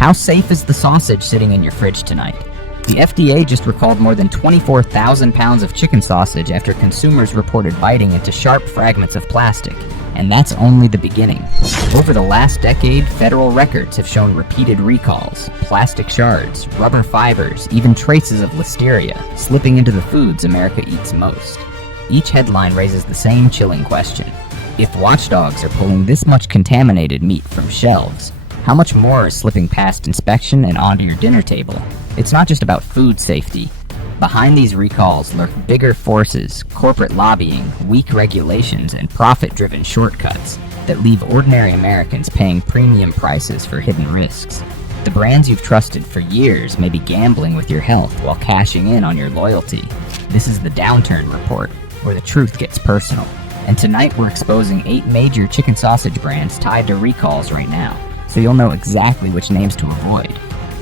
How safe is the sausage sitting in your fridge tonight? The FDA just recalled more than 24,000 pounds of chicken sausage after consumers reported biting into sharp fragments of plastic. And that's only the beginning. Over the last decade, federal records have shown repeated recalls, plastic shards, rubber fibers, even traces of listeria slipping into the foods America eats most. Each headline raises the same chilling question. If watchdogs are pulling this much contaminated meat from shelves, how much more is slipping past inspection and onto your dinner table? It's not just about food safety. Behind these recalls lurk bigger forces, corporate lobbying, weak regulations, and profit-driven shortcuts that leave ordinary Americans paying premium prices for hidden risks. The brands you've trusted for years may be gambling with your health while cashing in on your loyalty. This is the Downturn Report, where the truth gets personal. And tonight we're exposing 8 major chicken sausage brands tied to recalls right now, so you'll know exactly which names to avoid.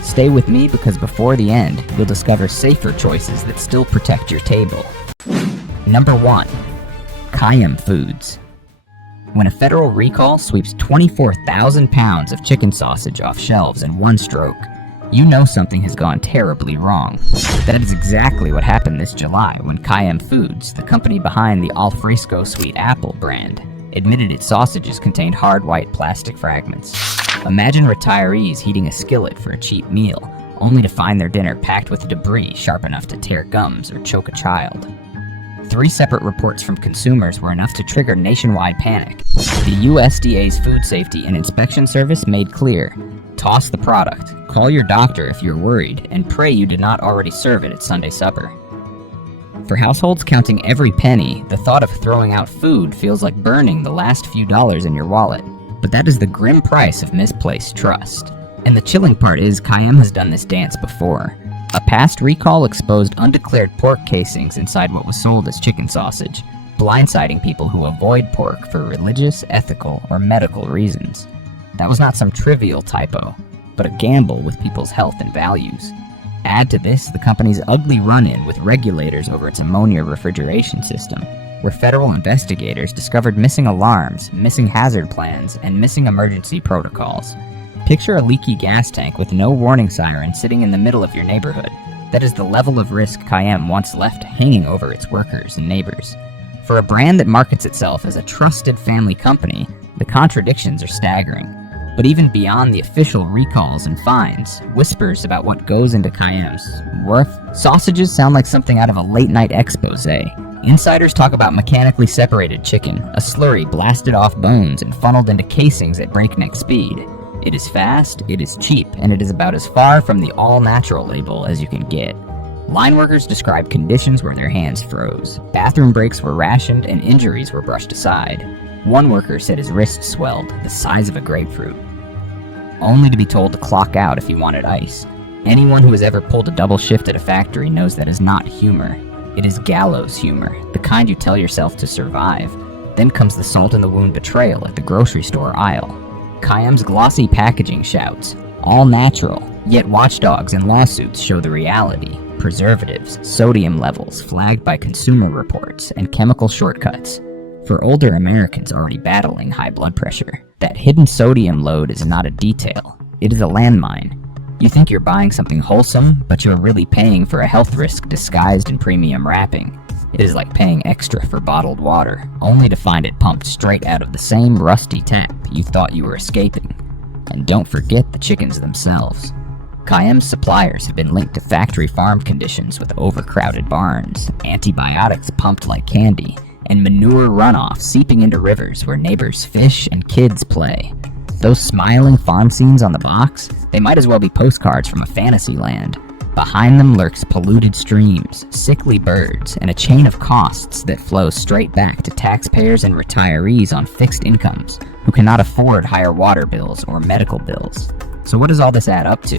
Stay with me because before the end, you'll discover safer choices that still protect your table. Number 1. Kayem Foods. When a federal recall sweeps 24,000 pounds of chicken sausage off shelves in one stroke, you know something has gone terribly wrong. That is exactly what happened this July when Kayem Foods, the company behind the Al Fresco Sweet Apple brand, admitted its sausages contained hard white plastic fragments. Imagine retirees heating a skillet for a cheap meal, only to find their dinner packed with debris sharp enough to tear gums or choke a child. 3 separate reports from consumers were enough to trigger nationwide panic. The USDA's Food Safety and Inspection Service made clear, toss the product, call your doctor if you're worried, and pray you did not already serve it at Sunday supper. For households counting every penny, the thought of throwing out food feels like burning the last few dollars in your wallet. But that is the grim price of misplaced trust. And the chilling part is Kayem has done this dance before. A past recall exposed undeclared pork casings inside what was sold as chicken sausage, blindsiding people who avoid pork for religious, ethical, or medical reasons. That was not some trivial typo, but a gamble with people's health and values. Add to this the company's ugly run-in with regulators over its ammonia refrigeration system, where federal investigators discovered missing alarms, missing hazard plans, and missing emergency protocols. Picture a leaky gas tank with no warning siren sitting in the middle of your neighborhood. That is the level of risk Kayem once left hanging over its workers and neighbors. For a brand that markets itself as a trusted family company, the contradictions are staggering. But even beyond the official recalls and fines, whispers about what goes into Kayem's worth, sausages sound like something out of a late-night expose. Insiders talk about mechanically separated chicken, a slurry blasted off bones and funneled into casings at breakneck speed. It is fast, it is cheap, and it is about as far from the all-natural label as you can get. Line workers describe conditions where their hands froze, bathroom breaks were rationed, and injuries were brushed aside. One worker said his wrist swelled, the size of a grapefruit, only to be told to clock out if he wanted ice. Anyone who has ever pulled a double shift at a factory knows that is not humor. It is gallows humor, the kind you tell yourself to survive. Then comes the salt-in-the-wound betrayal at the grocery store aisle. Kayem's glossy packaging shouts, all natural, yet watchdogs and lawsuits show the reality. Preservatives, sodium levels flagged by Consumer Reports, and chemical shortcuts. For older Americans already battling high blood pressure, that hidden sodium load is not a detail, it is a landmine. You think you're buying something wholesome, but you're really paying for a health risk disguised in premium wrapping. It is like paying extra for bottled water, only to find it pumped straight out of the same rusty tap you thought you were escaping. And don't forget the chickens themselves. Kayem's suppliers have been linked to factory farm conditions with overcrowded barns, antibiotics pumped like candy, and manure runoff seeping into rivers where neighbors fish and kids play. Those smiling farm scenes on the box, they might as well be postcards from a fantasy land. Behind them lurks polluted streams, sickly birds, and a chain of costs that flow straight back to taxpayers and retirees on fixed incomes who cannot afford higher water bills or medical bills. So what does all this add up to?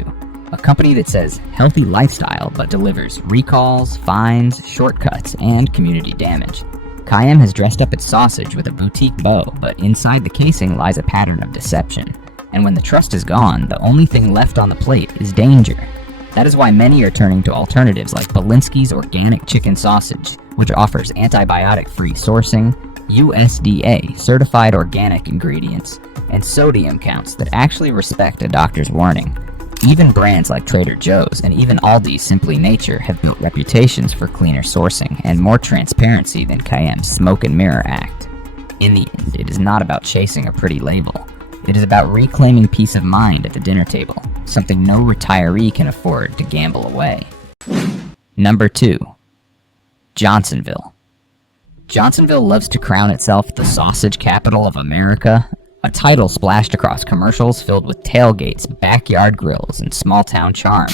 A company that says healthy lifestyle but delivers recalls, fines, shortcuts, and community damage. Kayem has dressed up its sausage with a boutique bow, but inside the casing lies a pattern of deception. And when the trust is gone, the only thing left on the plate is danger. That is why many are turning to alternatives like Belinsky's organic chicken sausage, which offers antibiotic-free sourcing, USDA certified organic ingredients, and sodium counts that actually respect a doctor's warning. Even brands like Trader Joe's and even Aldi's Simply Nature have built reputations for cleaner sourcing and more transparency than Cayenne's smoke and mirror act. In the end, it is not about chasing a pretty label. It is about reclaiming peace of mind at the dinner table, something no retiree can afford to gamble away. Number 2. Johnsonville. Johnsonville loves to crown itself the sausage capital of America, a title splashed across commercials filled with tailgates, backyard grills, and small-town charm.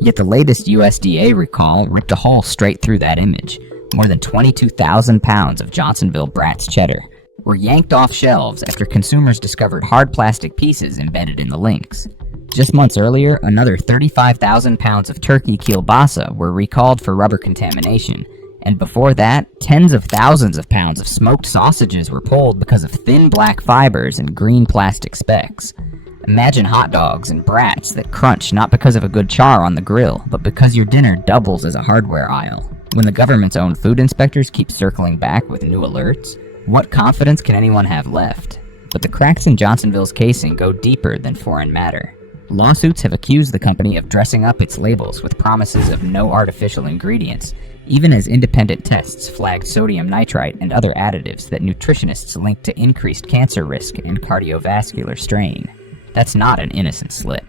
Yet the latest USDA recall ripped a hole straight through that image. More than 22,000 pounds of Johnsonville Bratz cheddar were yanked off shelves after consumers discovered hard plastic pieces embedded in the links. Just months earlier, another 35,000 pounds of turkey kielbasa were recalled for rubber contamination. And before that, tens of thousands of pounds of smoked sausages were pulled because of thin black fibers and green plastic specks. Imagine hot dogs and brats that crunch not because of a good char on the grill, but because your dinner doubles as a hardware aisle. When the government's own food inspectors keep circling back with new alerts, what confidence can anyone have left? But the cracks in Johnsonville's casing go deeper than foreign matter. Lawsuits have accused the company of dressing up its labels with promises of no artificial ingredients, even as independent tests flagged sodium nitrite and other additives that nutritionists link to increased cancer risk and cardiovascular strain. That's not an innocent slip.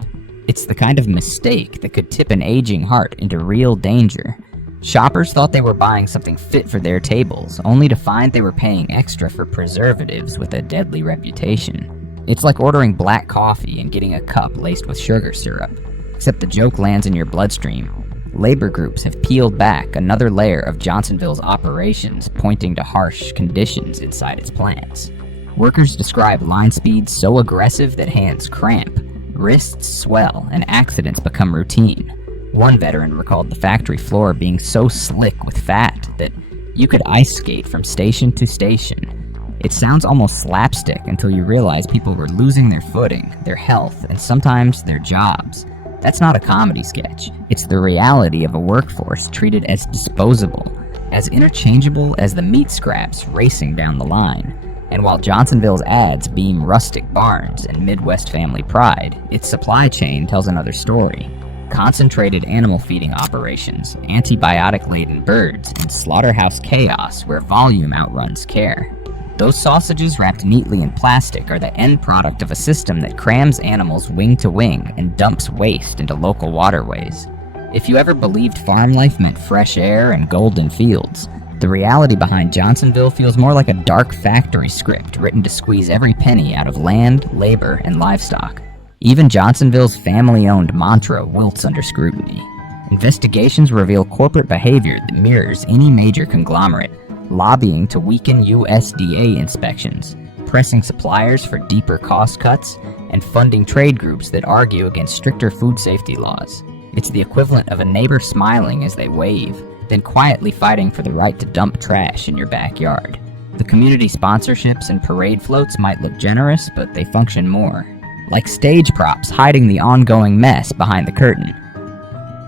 It's the kind of mistake that could tip an aging heart into real danger. Shoppers thought they were buying something fit for their tables, only to find they were paying extra for preservatives with a deadly reputation. It's like ordering black coffee and getting a cup laced with sugar syrup, except the joke lands in your bloodstream. Labor groups have peeled back another layer of Johnsonville's operations, pointing to harsh conditions inside its plants. Workers describe line speeds so aggressive that hands cramp, wrists swell, and accidents become routine. One veteran recalled the factory floor being so slick with fat that you could ice skate from station to station. It sounds almost slapstick until you realize people were losing their footing, their health, and sometimes their jobs. That's not a comedy sketch. It's the reality of a workforce treated as disposable, as interchangeable as the meat scraps racing down the line. And while Johnsonville's ads beam rustic barns and Midwest family pride, its supply chain tells another story. Concentrated animal feeding operations, antibiotic-laden birds, and slaughterhouse chaos where volume outruns care. Those sausages wrapped neatly in plastic are the end product of a system that crams animals wing to wing and dumps waste into local waterways. If you ever believed farm life meant fresh air and golden fields, the reality behind Johnsonville feels more like a dark factory script written to squeeze every penny out of land, labor, and livestock. Even Johnsonville's family-owned mantra wilts under scrutiny. Investigations reveal corporate behavior that mirrors any major conglomerate, lobbying to weaken USDA inspections, pressing suppliers for deeper cost cuts, and funding trade groups that argue against stricter food safety laws. It's the equivalent of a neighbor smiling as they wave, then quietly fighting for the right to dump trash in your backyard. The community sponsorships and parade floats might look generous, but they function more like stage props hiding the ongoing mess behind the curtain.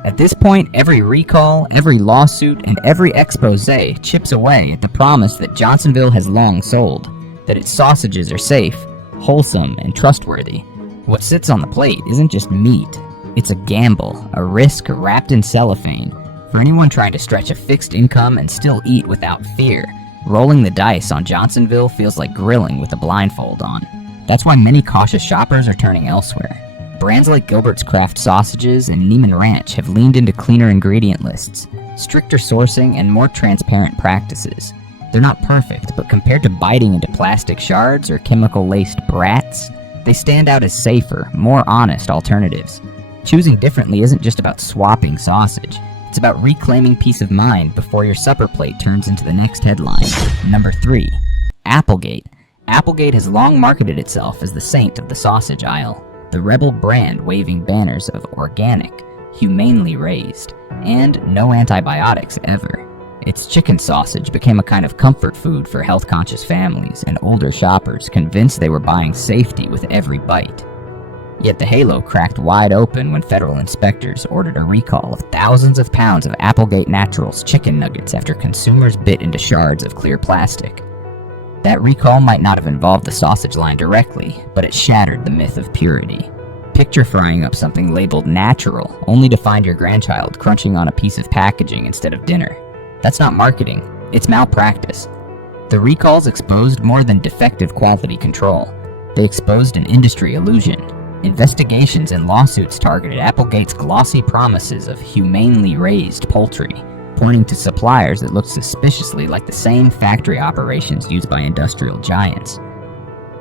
At this point, every recall, every lawsuit, and every expose chips away at the promise that Johnsonville has long sold, that its sausages are safe, wholesome, and trustworthy. What sits on the plate isn't just meat. It's a gamble, a risk wrapped in cellophane. For anyone trying to stretch a fixed income and still eat without fear, rolling the dice on Johnsonville feels like grilling with a blindfold on. That's why many cautious shoppers are turning elsewhere. Brands like Gilbert's Craft Sausages and Neiman Ranch have leaned into cleaner ingredient lists, stricter sourcing, and more transparent practices. They're not perfect, but compared to biting into plastic shards or chemical-laced brats, they stand out as safer, more honest alternatives. Choosing differently isn't just about swapping sausage. It's about reclaiming peace of mind before your supper plate turns into the next headline. Number 3. Applegate. Applegate has long marketed itself as the saint of the sausage aisle, the rebel brand waving banners of organic, humanely raised, and no antibiotics ever. Its chicken sausage became a kind of comfort food for health-conscious families and older shoppers convinced they were buying safety with every bite. Yet the halo cracked wide open when federal inspectors ordered a recall of thousands of pounds of Applegate Naturals chicken nuggets after consumers bit into shards of clear plastic. That recall might not have involved the sausage line directly, but it shattered the myth of purity. Picture frying up something labeled natural, only to find your grandchild crunching on a piece of packaging instead of dinner. That's not marketing, it's malpractice. The recalls exposed more than defective quality control. They exposed an industry illusion. Investigations and lawsuits targeted Applegate's glossy promises of humanely raised poultry, pointing to suppliers that looked suspiciously like the same factory operations used by industrial giants.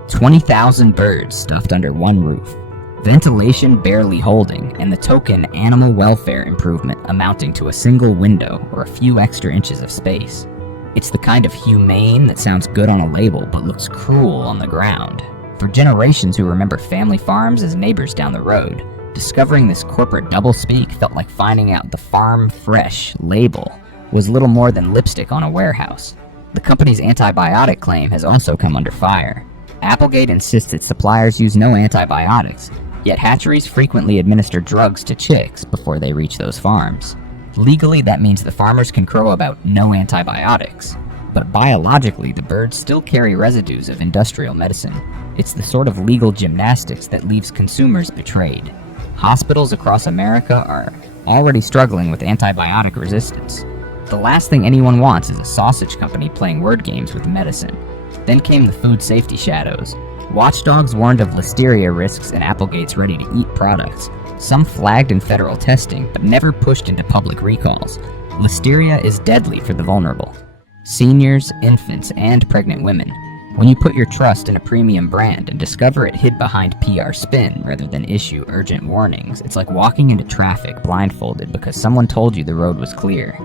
20,000 birds stuffed under one roof, ventilation barely holding, and the token animal welfare improvement amounting to a single window or a few extra inches of space. It's the kind of humane that sounds good on a label but looks cruel on the ground. For generations who remember family farms as neighbors down the road, discovering this corporate doublespeak felt like finding out the farm fresh label was little more than lipstick on a warehouse. The company's antibiotic claim has also come under fire. Applegate insists its suppliers use no antibiotics, yet hatcheries frequently administer drugs to chicks before they reach those farms. Legally, that means the farmers can crow about no antibiotics, but biologically, the birds still carry residues of industrial medicine. It's the sort of legal gymnastics that leaves consumers betrayed. Hospitals across America are already struggling with antibiotic resistance. The last thing anyone wants is a sausage company playing word games with medicine. Then came the food safety shadows. Watchdogs warned of listeria risks in Applegate's ready-to-eat products. Some flagged in federal testing, but never pushed into public recalls. Listeria is deadly for the vulnerable. Seniors, infants, and pregnant women. When you put your trust in a premium brand and discover it hid behind PR spin rather than issue urgent warnings, it's like walking into traffic blindfolded because someone told you the road was clear.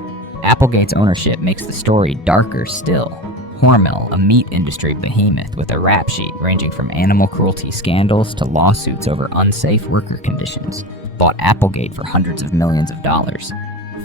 Applegate's ownership makes the story darker still. Hormel, a meat industry behemoth with a rap sheet ranging from animal cruelty scandals to lawsuits over unsafe worker conditions, bought Applegate for hundreds of millions of dollars.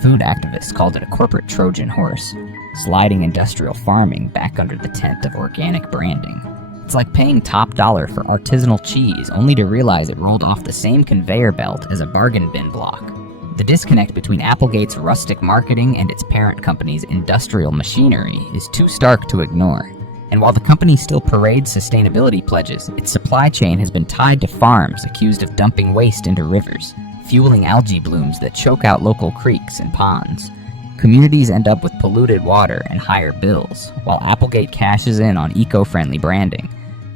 Food activists called it a corporate Trojan horse, sliding industrial farming back under the tent of organic branding. It's like paying top dollar for artisanal cheese only to realize it rolled off the same conveyor belt as a bargain bin block. The disconnect between Applegate's rustic marketing and its parent company's industrial machinery is too stark to ignore. And while the company still parades sustainability pledges, its supply chain has been tied to farms accused of dumping waste into rivers, fueling algae blooms that choke out local creeks and ponds. Communities end up with polluted water and higher bills, while Applegate cashes in on eco-friendly branding.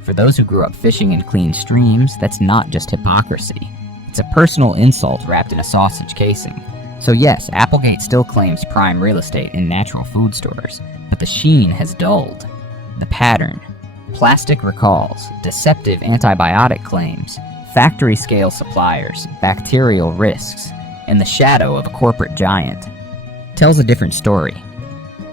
For those who grew up fishing in clean streams, that's not just hypocrisy. It's a personal insult wrapped in a sausage casing. So yes, Applegate still claims prime real estate in natural food stores, but the sheen has dulled. The pattern: plastic recalls, deceptive antibiotic claims, factory-scale suppliers, bacterial risks, and the shadow of a corporate giant, tells a different story.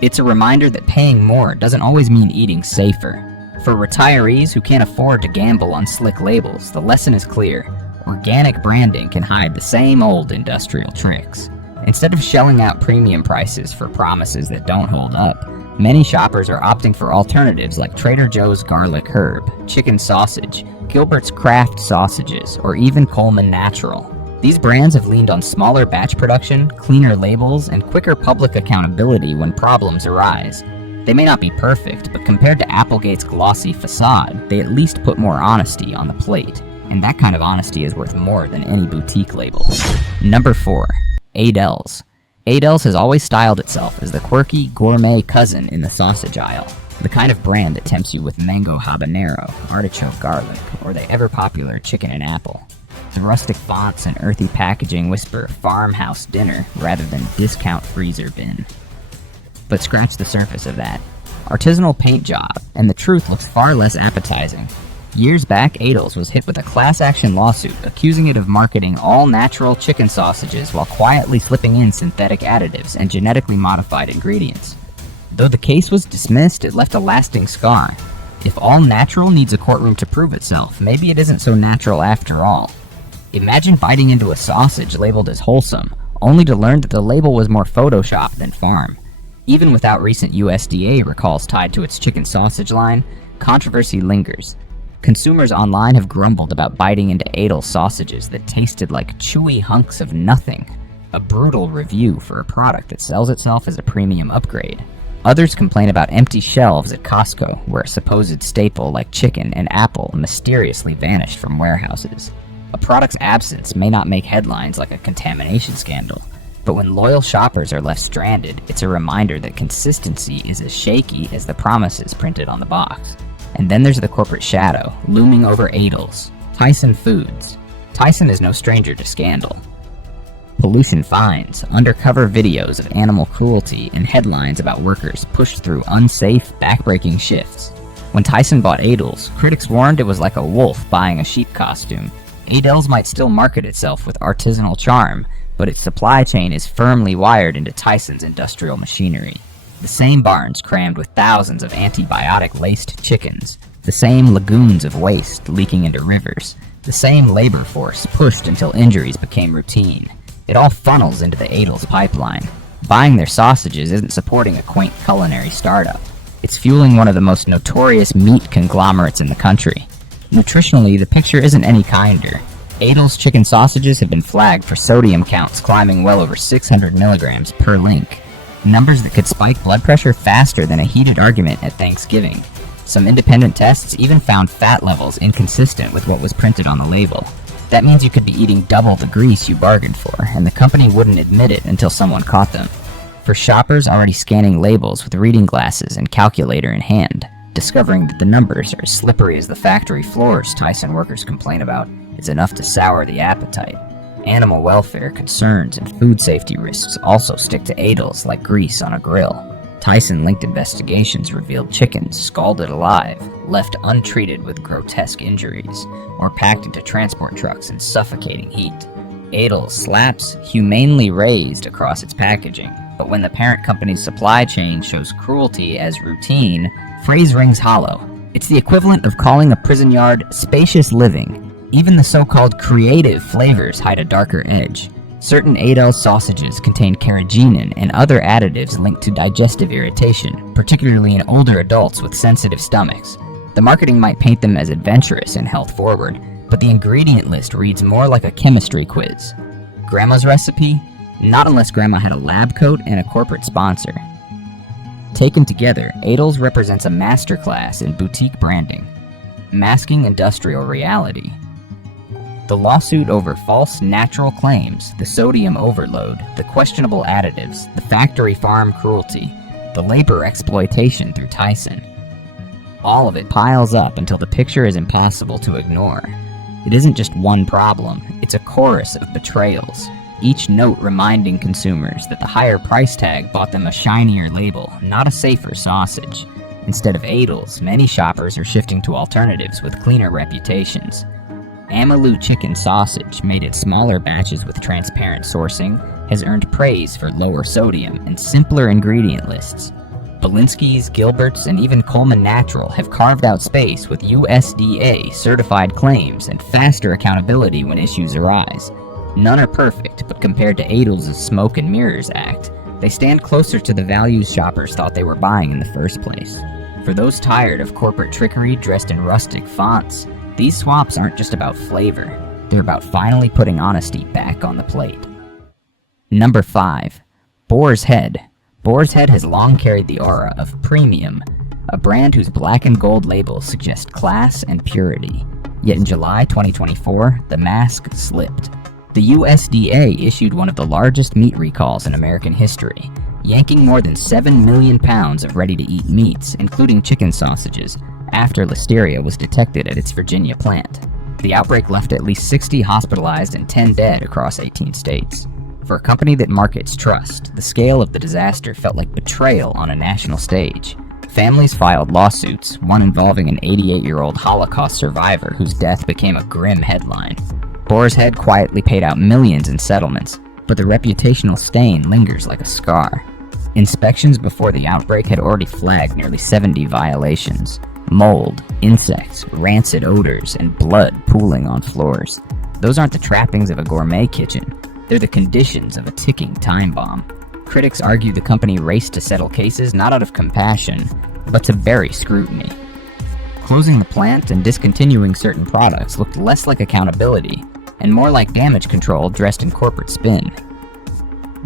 It's a reminder that paying more doesn't always mean eating safer. For retirees who can't afford to gamble on slick labels, the lesson is clear. Organic branding can hide the same old industrial tricks. Instead of shelling out premium prices for promises that don't hold up, many shoppers are opting for alternatives like Trader Joe's garlic herb, chicken sausage, Gilbert's Craft sausages, or even Coleman Natural. These brands have leaned on smaller batch production, cleaner labels, and quicker public accountability when problems arise. They may not be perfect, but compared to Applegate's glossy facade, they at least put more honesty on the plate. And that kind of honesty is worth more than any boutique label. Number 4. Aidells. Aidells has always styled itself as the quirky, gourmet cousin in the sausage aisle. The kind of brand that tempts you with mango habanero, artichoke garlic, or the ever-popular chicken and apple. The rustic fonts and earthy packaging whisper farmhouse dinner rather than discount freezer bin. But scratch the surface of that. Artisanal paint job, and the truth looks far less appetizing. Years back, Aidells was hit with a class action lawsuit accusing it of marketing all-natural chicken sausages while quietly slipping in synthetic additives and genetically modified ingredients. Though the case was dismissed, it left a lasting scar. If all natural needs a courtroom to prove itself, maybe it isn't so natural after all. Imagine biting into a sausage labeled as wholesome, only to learn that the label was more photoshopped than farm. Even without recent USDA recalls tied to its chicken sausage line, controversy lingers. Consumers online have grumbled about biting into Aidells sausages that tasted like chewy hunks of nothing. A brutal review for a product that sells itself as a premium upgrade. Others complain about empty shelves at Costco, where a supposed staple like chicken and apple mysteriously vanished from warehouses. A product's absence may not make headlines like a contamination scandal, but when loyal shoppers are left stranded, it's a reminder that consistency is as shaky as the promises printed on the box. And then there's the corporate shadow, looming over Adel's. Tyson Foods. Tyson is no stranger to scandal. Pollution fines, undercover videos of animal cruelty, and headlines about workers pushed through unsafe, backbreaking shifts. When Tyson bought Adel's, critics warned it was like a wolf buying a sheep costume. Adel's might still market itself with artisanal charm, but its supply chain is firmly wired into Tyson's industrial machinery. The same barns crammed with thousands of antibiotic-laced chickens, the same lagoons of waste leaking into rivers, the same labor force pushed until injuries became routine. It all funnels into the Adel's pipeline. Buying their sausages isn't supporting a quaint culinary startup. It's fueling one of the most notorious meat conglomerates in the country. Nutritionally, the picture isn't any kinder. Adel's chicken sausages have been flagged for sodium counts climbing well over 600 milligrams per link. Numbers that could spike blood pressure faster than a heated argument at Thanksgiving. Some independent tests even found fat levels inconsistent with what was printed on the label. That means you could be eating double the grease you bargained for, and the company wouldn't admit it until someone caught them. For shoppers already scanning labels with reading glasses and calculator in hand, discovering that the numbers are as slippery as the factory floors Tyson workers complain about is enough to sour the appetite. Animal welfare concerns and food safety risks also stick to Adel's like grease on a grill. Tyson-linked investigations revealed chickens scalded alive, left untreated with grotesque injuries, or packed into transport trucks in suffocating heat. Adel's slaps humanely raised across its packaging, but when the parent company's supply chain shows cruelty as routine, phrase rings hollow. It's the equivalent of calling a prison yard spacious living. Even the so-called creative flavors hide a darker edge. Certain Adel's sausages contain carrageenan and other additives linked to digestive irritation, particularly in older adults with sensitive stomachs. The marketing might paint them as adventurous and health-forward, but the ingredient list reads more like a chemistry quiz. Grandma's recipe? Not unless Grandma had a lab coat and a corporate sponsor. Taken together, Adel's represents a masterclass in boutique branding, masking industrial reality. The lawsuit over false natural claims, the sodium overload, the questionable additives, the factory farm cruelty, the labor exploitation through Tyson. All of it piles up until the picture is impossible to ignore. It isn't just one problem, it's a chorus of betrayals, each note reminding consumers that the higher price tag bought them a shinier label, not a safer sausage. Instead of Adel's, many shoppers are shifting to alternatives with cleaner reputations. Amalou chicken sausage, made in smaller batches with transparent sourcing, has earned praise for lower sodium and simpler ingredient lists. Belinsky's, Gilbert's, and even Coleman Natural have carved out space with USDA certified claims and faster accountability when issues arise. None are perfect, but compared to Adel's Smoke and Mirrors Act, they stand closer to the values shoppers thought they were buying in the first place. For those tired of corporate trickery dressed in rustic fonts, these swaps aren't just about flavor, they're about finally putting honesty back on the plate. Number 5. Boar's Head. Boar's Head has long carried the aura of premium, a brand whose black and gold labels suggest class and purity. Yet in July 2024, the mask slipped. The USDA issued one of the largest meat recalls in American history, yanking more than 7 million pounds of ready-to-eat meats, including chicken sausages, after listeria was detected at its Virginia plant. The outbreak left at least 60 hospitalized and 10 dead across 18 states. For a company that markets trust, the scale of the disaster felt like betrayal on a national stage. Families filed lawsuits, one involving an 88-year-old Holocaust survivor whose death became a grim headline. Boar's Head quietly paid out millions in settlements, but the reputational stain lingers like a scar. Inspections before the outbreak had already flagged nearly 70 violations. Mold, insects, rancid odors, and blood pooling on floors. Those aren't the trappings of a gourmet kitchen. They're the conditions of a ticking time bomb. Critics argue the company raced to settle cases not out of compassion, but to bury scrutiny. Closing the plant and discontinuing certain products looked less like accountability, and more like damage control dressed in corporate spin.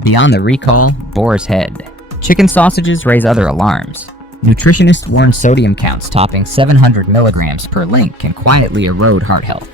Beyond the recall, Boar's Head. Chicken sausages raise other alarms. Nutritionists warn sodium counts topping 700 milligrams per link can quietly erode heart health.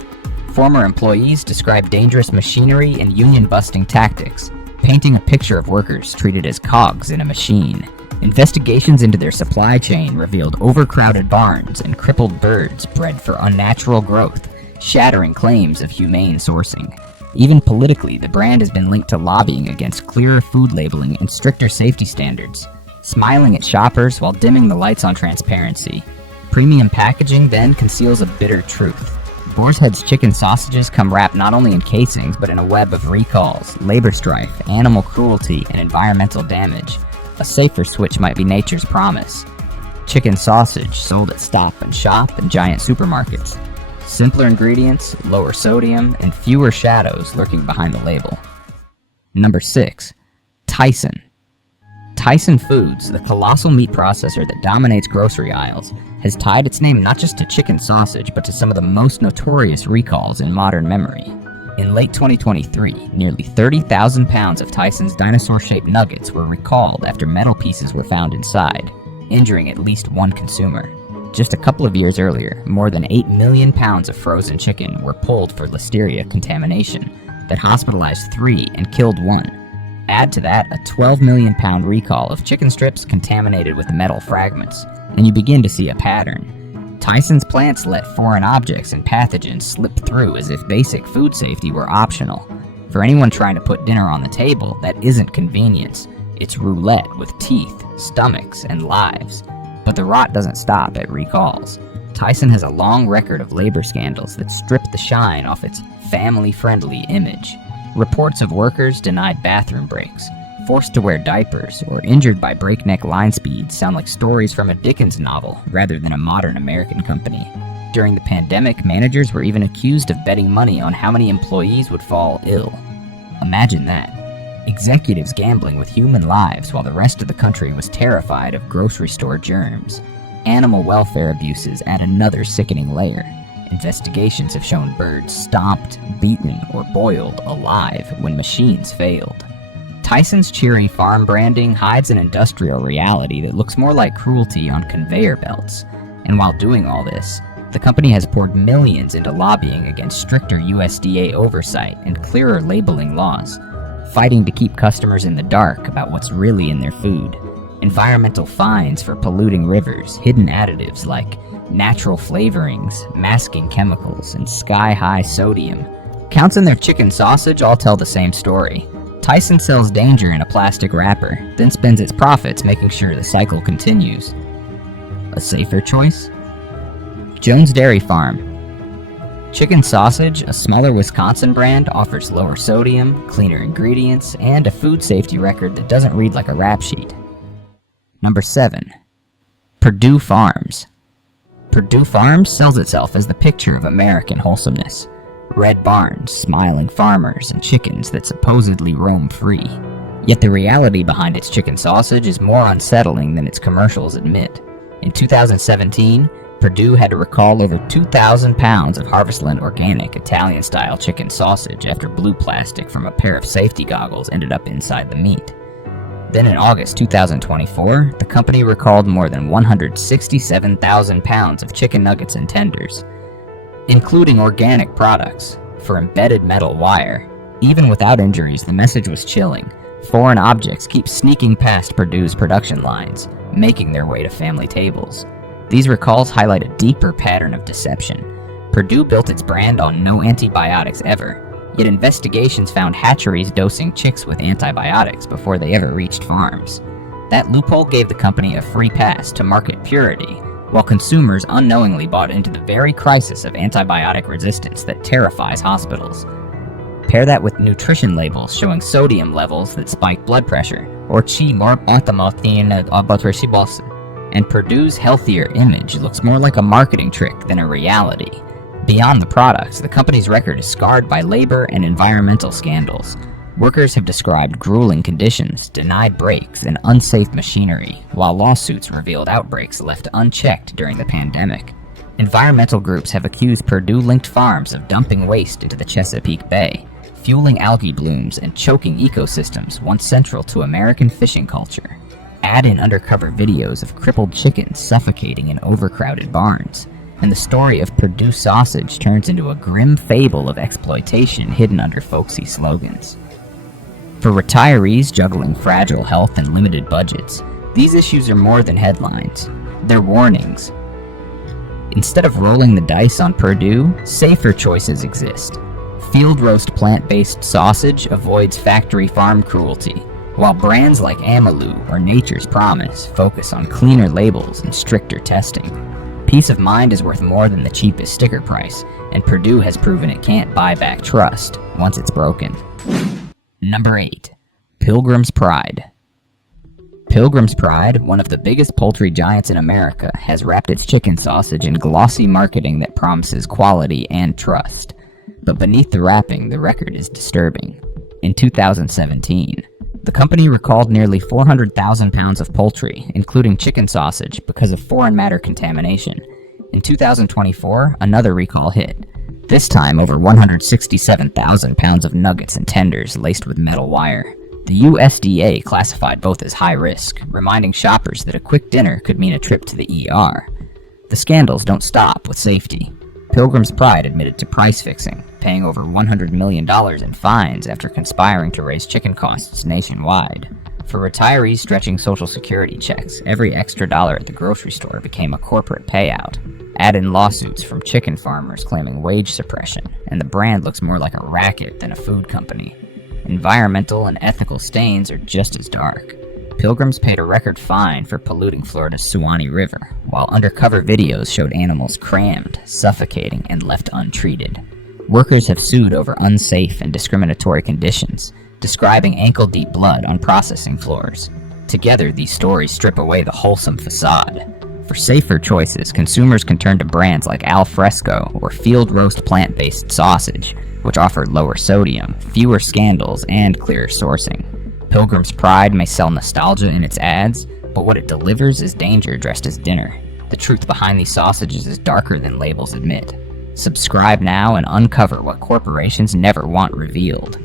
Former employees described dangerous machinery and union-busting tactics, painting a picture of workers treated as cogs in a machine. Investigations into their supply chain revealed overcrowded barns and crippled birds bred for unnatural growth, shattering claims of humane sourcing. Even politically, the brand has been linked to lobbying against clearer food labeling and stricter safety standards, smiling at shoppers while dimming the lights on transparency. Premium packaging then conceals a bitter truth. Boar's Head's chicken sausages come wrapped not only in casings, but in a web of recalls, labor strife, animal cruelty, and environmental damage. A safer switch might be nature's promise. Chicken sausage sold at Stop and Shop and giant supermarkets. Simpler ingredients, lower sodium, and fewer shadows lurking behind the label. Number 6. Tyson. Tyson Foods, the colossal meat processor that dominates grocery aisles, has tied its name not just to chicken sausage, but to some of the most notorious recalls in modern memory. In late 2023, nearly 30,000 pounds of Tyson's dinosaur-shaped nuggets were recalled after metal pieces were found inside, injuring at least one consumer. Just a couple of years earlier, more than 8 million pounds of frozen chicken were pulled for listeria contamination that hospitalized 3 and killed 1. Add to that a 12 million pound recall of chicken strips contaminated with metal fragments, and you begin to see a pattern. Tyson's plants let foreign objects and pathogens slip through as if basic food safety were optional. For anyone trying to put dinner on the table, that isn't convenience. It's roulette with teeth, stomachs, and lives. But the rot doesn't stop at recalls. Tyson has a long record of labor scandals that strip the shine off its family-friendly image. Reports of workers denied bathroom breaks, forced to wear diapers, or injured by breakneck line speeds sound like stories from a Dickens novel rather than a modern American company. During the pandemic, managers were even accused of betting money on how many employees would fall ill. Imagine that. Executives gambling with human lives while the rest of the country was terrified of grocery store germs. Animal welfare abuses add another sickening layer. Investigations have shown birds stomped, beaten, or boiled alive when machines failed. Tyson's cheery farm branding hides an industrial reality that looks more like cruelty on conveyor belts. And while doing all this, the company has poured millions into lobbying against stricter USDA oversight and clearer labeling laws, fighting to keep customers in the dark about what's really in their food. Environmental fines for polluting rivers, hidden additives like natural flavorings, masking chemicals, and sky-high sodium. Counts in their chicken sausage all tell the same story. Tyson sells danger in a plastic wrapper, then spends its profits making sure the cycle continues. A safer choice? Jones Dairy Farm. Chicken sausage, a smaller Wisconsin brand, offers lower sodium, cleaner ingredients, and a food safety record that doesn't read like a rap sheet. Number 7. Perdue Farms. Perdue Farms sells itself as the picture of American wholesomeness. Red barns, smiling farmers, and chickens that supposedly roam free. Yet the reality behind its chicken sausage is more unsettling than its commercials admit. In 2017, Perdue had to recall over 2,000 pounds of Harvestland organic Italian-style chicken sausage after blue plastic from a pair of safety goggles ended up inside the meat. Then in August 2024, the company recalled more than 167,000 pounds of chicken nuggets and tenders, including organic products, for embedded metal wire. Even without injuries, the message was chilling. Foreign objects keep sneaking past Perdue's production lines, making their way to family tables. These recalls highlight a deeper pattern of deception. Perdue built its brand on no antibiotics ever, yet investigations found hatcheries dosing chicks with antibiotics before they ever reached farms. That loophole gave the company a free pass to market purity, while consumers unknowingly bought into the very crisis of antibiotic resistance that terrifies hospitals. Pair that with nutrition labels showing sodium levels that spike blood pressure, or and Perdue's healthier image looks more like a marketing trick than a reality. Beyond the products, the company's record is scarred by labor and environmental scandals. Workers have described grueling conditions, denied breaks, and unsafe machinery, while lawsuits revealed outbreaks left unchecked during the pandemic. Environmental groups have accused Perdue-linked farms of dumping waste into the Chesapeake Bay, fueling algae blooms and choking ecosystems once central to American fishing culture. Add in undercover videos of crippled chickens suffocating in overcrowded barns, and the story of Purdue sausage turns into a grim fable of exploitation hidden under folksy slogans. For retirees juggling fragile health and limited budgets, these issues are more than headlines. They're warnings. Instead of rolling the dice on Purdue, safer choices exist. Field roast plant-based sausage avoids factory farm cruelty, while brands like Amaloo or Nature's Promise focus on cleaner labels and stricter testing. Peace of mind is worth more than the cheapest sticker price, and Purdue has proven it can't buy back trust once it's broken. Number 8. Pilgrim's Pride. Pilgrim's Pride, one of the biggest poultry giants in America, has wrapped its chicken sausage in glossy marketing that promises quality and trust. But beneath the wrapping, the record is disturbing. In 2017, the company recalled nearly 400,000 pounds of poultry, including chicken sausage, because of foreign matter contamination. In 2024, another recall hit. This time, over 167,000 pounds of nuggets and tenders laced with metal wire. The USDA classified both as high risk, reminding shoppers that a quick dinner could mean a trip to the ER. The scandals don't stop with safety. Pilgrim's Pride admitted to price fixing, paying over $100 million in fines after conspiring to raise chicken costs nationwide. For retirees stretching Social Security checks, every extra dollar at the grocery store became a corporate payout. Add in lawsuits from chicken farmers claiming wage suppression, and the brand looks more like a racket than a food company. Environmental and ethical stains are just as dark. Pilgrims paid a record fine for polluting Florida's Suwannee River, while undercover videos showed animals crammed, suffocating, and left untreated. Workers have sued over unsafe and discriminatory conditions, describing ankle-deep blood on processing floors. Together, these stories strip away the wholesome facade. For safer choices, consumers can turn to brands like Al Fresco or Field Roast plant-based sausage, which offer lower sodium, fewer scandals, and clearer sourcing. Pilgrim's Pride may sell nostalgia in its ads, but what it delivers is danger dressed as dinner. The truth behind these sausages is darker than labels admit. Subscribe now and uncover what corporations never want revealed.